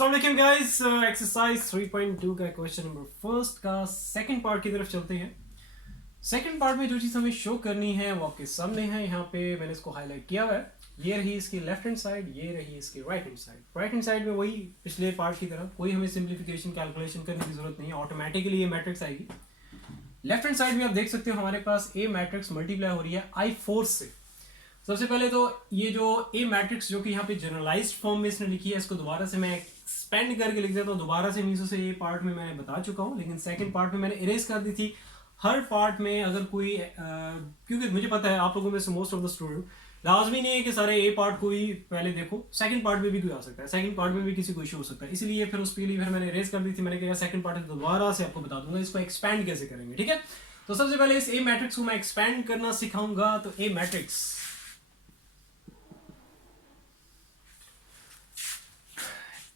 अस्सलाम वालेकुम guys, exercise 3.2 का क्वेश्चन नंबर फर्स्ट का सेकंड पार्ट की तरफ चलते हैं। सेकंड पार्ट में जो चीज़ हमें शो करनी है वो आपके सामने है। यहाँ पे मैंने इसको हाईलाइट किया हुआ है। ये रही इसकी लेफ्ट हैंड साइड, ये रही इसकी right hand side. Right hand side में वही पिछले पार्ट की तरह कोई हमें सिंप्लीफिकेशन कैलकुलेशन करने की जरूरत नहीं है, ऑटोमेटिकली ये मैट्रिक्स आएगी। लेफ्ट हैंड साइड में आप देख सकते हो हमारे पास ए मैट्रिक्स मल्टीप्लाई हो रही है आई फोर्स से। सबसे पहले तो ये जो ए मैट्रिक्स जो कि यहाँ पे जनरलाइज्ड फॉर्म में इसने लिखी है, इसको दोबारा से मैं एक्सपेंड करके लिख देता हूँ। दोबारा से मीसो से ये पार्ट में मैंने बता चुका हूँ, लेकिन सेकंड पार्ट में मैंने इरेज कर दी थी। हर पार्ट में अगर कोई क्योंकि मुझे पता है आप लोगों में से मोस्ट ऑफ द स्टूडेंट लाजमी नहीं है कि सारे ए पार्ट को ही पहले देखो, सेकंड पार्ट में भी कोई आ सकता है, सेकंड पार्ट में भी किसी को इशू हो सकता है, इसलिए फिर उसके लिए फिर मैंने इरेज कर दी थी। मैंने कहा सेकंड पार्ट दोबारा से आपको बता दूंगा इसको एक्सपैंड कैसे करेंगे, ठीक है। तो सबसे पहले इस ए मैट्रिक्स को मैं एक्सपैंड करना सिखाऊंगा। तो ए मैट्रिक्स,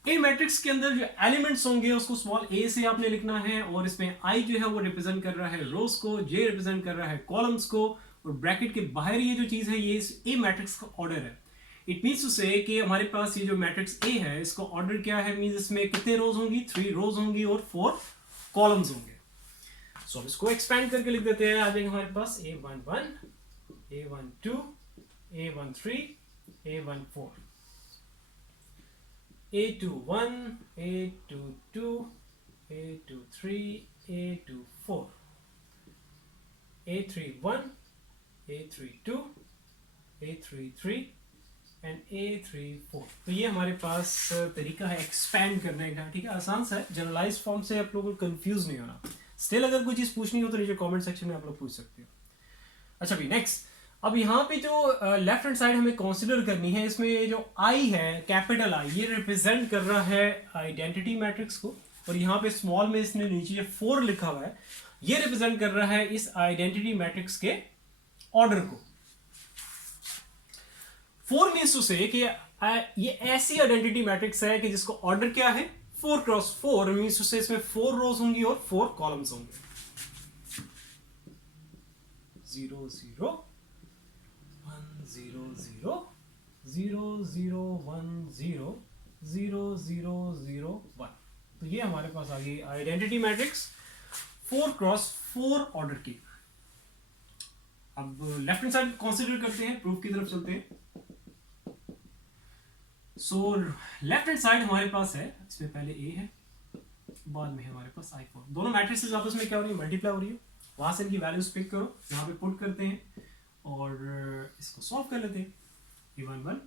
ए मैट्रिक्स के अंदर जो एलिमेंट्स होंगे उसको स्मॉल ए से आपने लिखना है, और इसमें आई जो है वो रिप्रेजेंट कर रहा है रोज को, जे रिप्रेजेंट कर रहा है कॉलम्स को, और ब्रैकेट के बाहर ये जो चीज है ये इस ए मैट्रिक्स का ऑर्डर है। इट मीन्स टू से कि हमारे पास ये जो मैट्रिक्स ए है इसका ऑर्डर क्या है, मीन्स इसमें कितने रोज होंगी, 3 रोज होंगी और 4 कॉलम्स होंगे। सो हम इसको एक्सपैंड करके लिख देते हैं। आ जाएंगे हमारे पास A11, A12, A13, A14, A21, A22, A23, A24, A31, A32, A33 and A34। तो ये हमारे पास तरीका है एक्सपैंड करने का, ठीक है। आसान सा है, जनरलाइज फॉर्म से आप लोगों को कंफ्यूज नहीं होना। स्टिल अगर कोई चीज पूछनी हो तो नीचे कमेंट सेक्शन में आप लोग पूछ सकते हो। अच्छा भाई नेक्स्ट, अब यहाँ पे जो लेफ्ट हैंड साइड हमें कंसीडर करनी है, इसमें ये जो आई है कैपिटल आई, ये रिप्रेजेंट कर रहा है आइडेंटिटी मैट्रिक्स को, और यहाँ पे स्मॉल में इसने नीचे 4 लिखा हुआ है, ये रिप्रेजेंट कर रहा है इस आइडेंटिटी मैट्रिक्स के ऑर्डर को। 4 मीन्स टू से कि ये ऐसी आइडेंटिटी मैट्रिक्स है कि जिसको ऑर्डर क्या है 4 क्रॉस 4, मीन्स टू से इसमें 4 रोज होंगी और 4 कॉलम्स होंगे। 0 0 1 0 0 0 0 1 0 0 0 0 1। तो ये हमारे पास आ गई आइडेंटिटी मैट्रिक्स 4 क्रॉस 4 ऑर्डर की। अब लेफ्ट हैंड साइड कंसीडर करते हैं, प्रूफ की तरफ चलते हैं। सो लेफ्ट हैंड साइड हमारे पास है, इसमें पहले ए है, बाद में है हमारे पास I4। दोनों मैट्रिक्सेस आपस में क्या हो रही है, मल्टीप्लाई हो रही है। वहां से इनकी वैल्यूज पिक करो, यहाँ पे पुट करते हैं और इसको सॉल्व कर लेते हैं। A11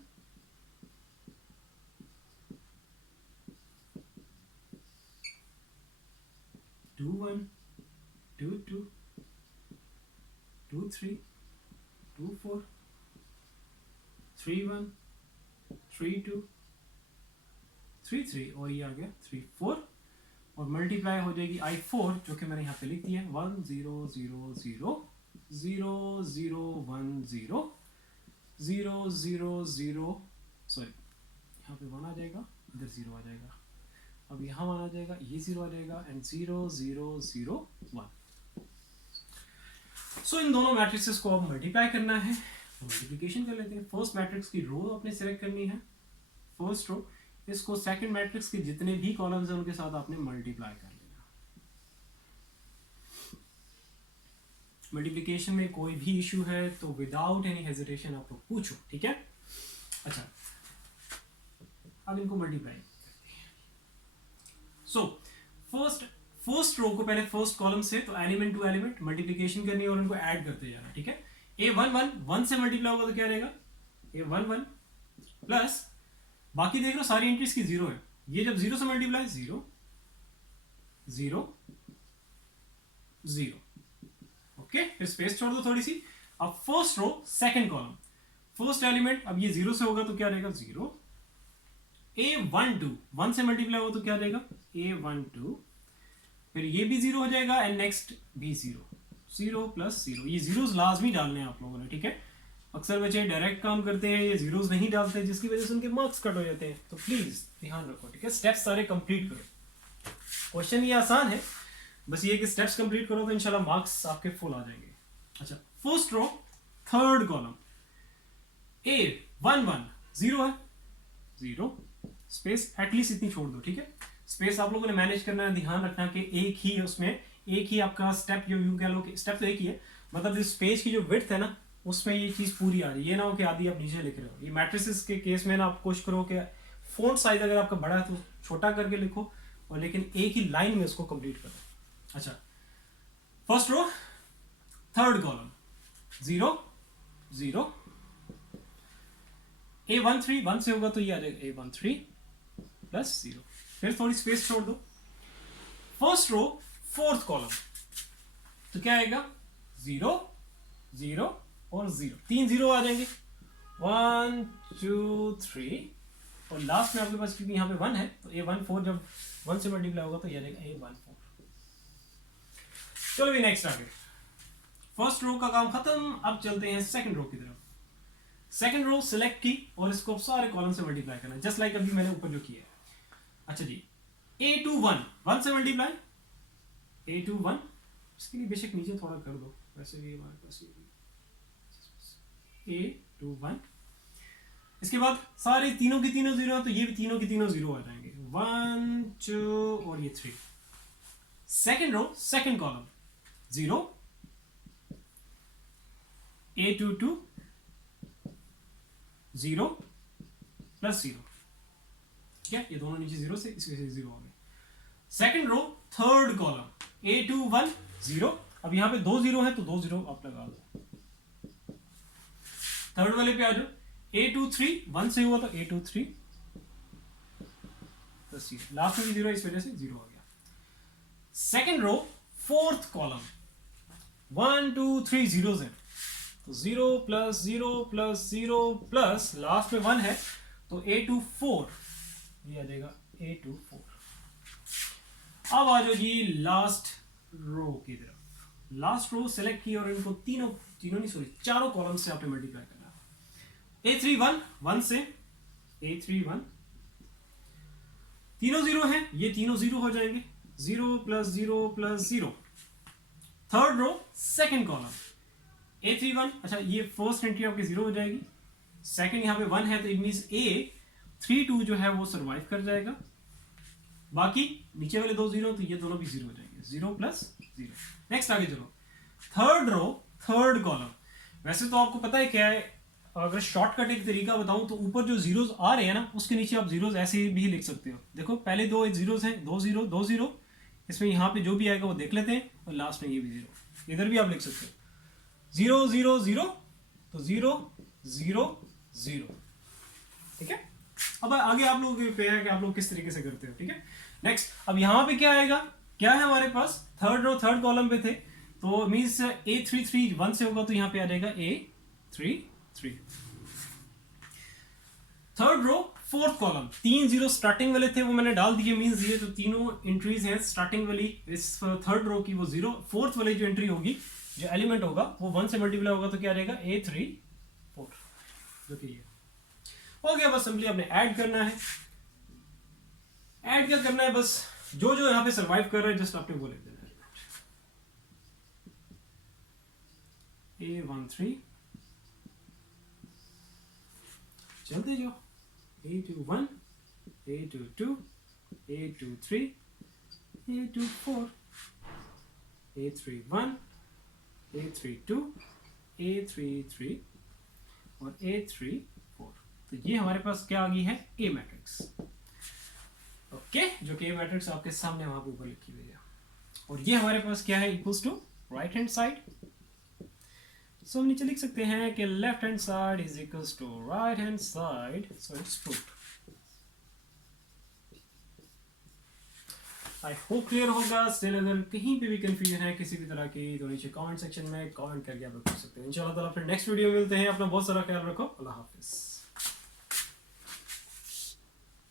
2 1 2 2 2 3 2 4 3 1 3 2 3 3, और ये आ गया 3 4, और मल्टीप्लाई हो जाएगी I4 जो कि मैंने यहाँ पे लिख दिया है 1 0 0 0 0 0 1 0 0 0 0, सॉरी यहाँ पे 1 आ जाएगा, इधर 0 आ जाएगा, अब यहाँ 1 आ जाएगा, ये 0 आ जाएगा, एंड 0 0 0 1। सो इन दोनों मैट्रिक्सेस को अब मल्टीप्लाई करना है, मल्टीप्लिकेशन कर लेते हैं। फर्स्ट मैट्रिक्स की रो आपने सिलेक्ट करनी है, फर्स्ट रो, इसको सेकंड मैट्रिक्स के जितने भी कॉलम्स हैं उनके साथ आपने मल्टीप्लाई कर लेना। मल्टीप्लिकेशन में कोई भी इशू है तो विदाउट एनी हेजिटेशन आप लोग पूछो, ठीक है। अच्छा, अब इनको मल्टीप्लाई करते हैं। सो फर्स्ट रो को पहले फर्स्ट कॉलम से, तो एलिमेंट टू एलिमेंट मल्टीप्लिकेशन करनी है और उनको ऐड करते जाना, ठीक है। A11 1 से मल्टीप्लाई होगा तो क्या रहेगा, A11 प्लस, बाकी देख लो सारी एंट्रीज की 0 है, ये जब 0 से मल्टीप्लाई 0 0 0, ओके, फिर स्पेस छोड़ दो थोड़ी सी। अब first row second column, first element, अब ये 0 से होगा तो क्या रहेगा 0। A12 1 से मल्टीप्लाई होगा तो क्या रहेगा A12, फिर ये भी 0 हो जाएगा, एंड नेक्स्ट भी 0 0 प्लस 0। ये जीरोस लाजमी डालने हैं आप लोगों ने, ठीक है। अक्सर बच्चे डायरेक्ट काम करते हैं, ये जीरोस नहीं डालते, जिसकी वजह से उनके मार्क्स कट हो जाते हैं। तो प्लीज ध्यान रखो, ठीक है, स्टेप्स सारे कंप्लीट करो। क्वेश्चन ये आसान है, बस ये कि स्टेप्स कंप्लीट करो तो इंशाल्लाह मार्क्स आपके फुल आ जाएंगे। अच्छा, first row third column A11 0 है, 0 स्पेस एटलीस्ट इतनी छोड़ दो, ठीक है। स्पेस आप लोगों ने मैनेज करना है, ध्यान रखना कि एक ही उसमें एक ही आपका स्टेप, जो यूं कह लो कि स्टेप तो एक ही है, मतलब इस पेज की जो विड्थ है ना उसमें ये चीज़ पूरी आ रही है, ये ना हो कि आधी आप नीचे लिख रहे हो। ये मैट्रिसेस के केस में ना आप कोशिश करो कि फ़ॉन्ट साइज अगर आपका बड़ा है तो छोटा करके लिखो, और लेकिन एक ही लाइन में उसको कंप्लीट करो। अच्छा, first row third column 0 0 A13 1 से होगा तो ये आ जाएगा A13 प्लस 0, फिर थोड़ी स्पेस छोड़ दो। फर्स्ट रो फोर्थ कॉलम तो क्या आएगा 0 0 और 0, 3 0 आ जाएंगे 1 2 3, और लास्ट में आपके पास क्योंकि यहाँ पे 1 है तो A14 जब 1 से मल्टीप्लाई होगा तो ये आ जाएगा A14। चलो भी नेक्स्ट आगे, फर्स्ट रो का काम खत्म। अब चलते हैं सेकंड रो की तरफ। सेकंड रो सिलेक्ट की और इसको सारे कॉलम से मल्टीप्लाई करना, जस्ट लाइक अभी मैंने ऊपर जो किया है। अच्छा जी, A21 1 से मल्टीप्लाई, A21 इसके लिए बेशक नीचे थोड़ा कर दो, वैसे भी हमारे पास A21, इसके बाद सारे तीनों की तीनों 0 तो ये भी तीनों की तीनों 0 आ जाएंगे 1 2 और ये 3। Second row second column 0 A22 0 plus 0, ठीक है, ये दोनों नीचे 0 से इसके 0 हो गए। Second row third column A21 0, अब यहां पे 2 0 है तो 2 0 आप लगा दो। थर्ड वाले पे आ जाओ, A23 1 से हुआ तो A23 प्लस 0, लास्ट में भी 0 इस वजह से 0 आ गया। सेकंड रो फोर्थ कॉलम 1 2 3 0 है तो 0 प्लस 0 प्लस 0 प्लस लास्ट में 1 है तो A24, ये आ जाएगा A24। अब आ जाओ जी लास्ट रो की तरफ। लास्ट रो सेलेक्ट की और इनको तीनों नहीं सॉरी चारों कॉलम से आपने मल्टीप्लाई करना है। A31 1 से A31, तीनों 0 हैं, ये तीनों 0 हो जाएंगे 0 plus 0 plus 0। Third row second column A31, अच्छा ये फर्स्ट एंट्री आपकी 0 हो जाएगी, सेकंड यहाँ पे 1 है तो इट मींस A32 जो है वो सरवाइव कर जाएगा, बाकी नीचे वाले 2 0 तो ये दोनों भी 0 हो जाएंगे 0 प्लस 0। नेक्स्ट आगे चलो, थर्ड रो थर्ड कॉलम, वैसे तो आपको पता है क्या है, अगर शॉर्टकट एक तरीका बताऊं तो ऊपर जो जीरोस आ रहे हैं ना उसके नीचे आप जीरोस ऐसे भी लिख सकते हो। देखो पहले 2 जीरोस हैं, 2 0 2 0, इसमें यहाँ पे जो भी आएगा वो देख लेते हैं, और लास्ट में ये भी 0, इधर भी आप लिख सकते हो 0 0 0 तो 0 0 0, ठीक है। अब आगे आप लोगों पे है कि आप लोग किस तरीके से करते हो, ठीक है। नेक्स्ट, अब यहाँ पे क्या आएगा, क्या है हमारे पास, थर्ड रो थर्ड कॉलम पे थे तो मीन्स A33 1 से होगा तो यहाँ पे आ जाएगा A33। Third row fourth column 3 0 starting वाले थे वो मैंने डाल दिए, मीन्स ये जो तीनों एंट्रीज हैं स्टार्टिंग वाली इस थर्ड रो की वो 0, फोर्थ वाली जो एंट्री होगी जो एलिमेंट होगा वो 1 से मल्टीप्लाई होगा तो क्या रहेगा A34, जो कि ये हो गया। बस सिंपली आपने ऐड करना है, ऐड क्या करना है, बस जो जो यहाँ पे सरवाइव कर रहा है जस्ट आपने वो लिख देना है A13, चलते जाओ A21 A22 A23 A24 A31 A32 A33 और A34, तो ये हमारे पास क्या आ गई है A मैट्रिक्स, ओके, जो कि A मैट्रिक्स आपके सामने वहां पर ऊपर लिखी हुई है। और ये हमारे पास क्या है, equals to right hand side, so हम नीचे लिख सकते हैं कि left hand side is equals to right hand side, so it's proved. I hope clear होगा। स्टिल अगर कहीं पे भी कंफ्यूजन है किसी भी तरह की तो नीचे कमेंट सेक्शन में कमेंट करके आप लोग पूछ सकते हैं। इंशाल्लाह ताला फिर नेक्स्ट वीडियो में मिलते हैं। अपना बहुत सारा ख्याल रखो, अल्लाह हाफिज।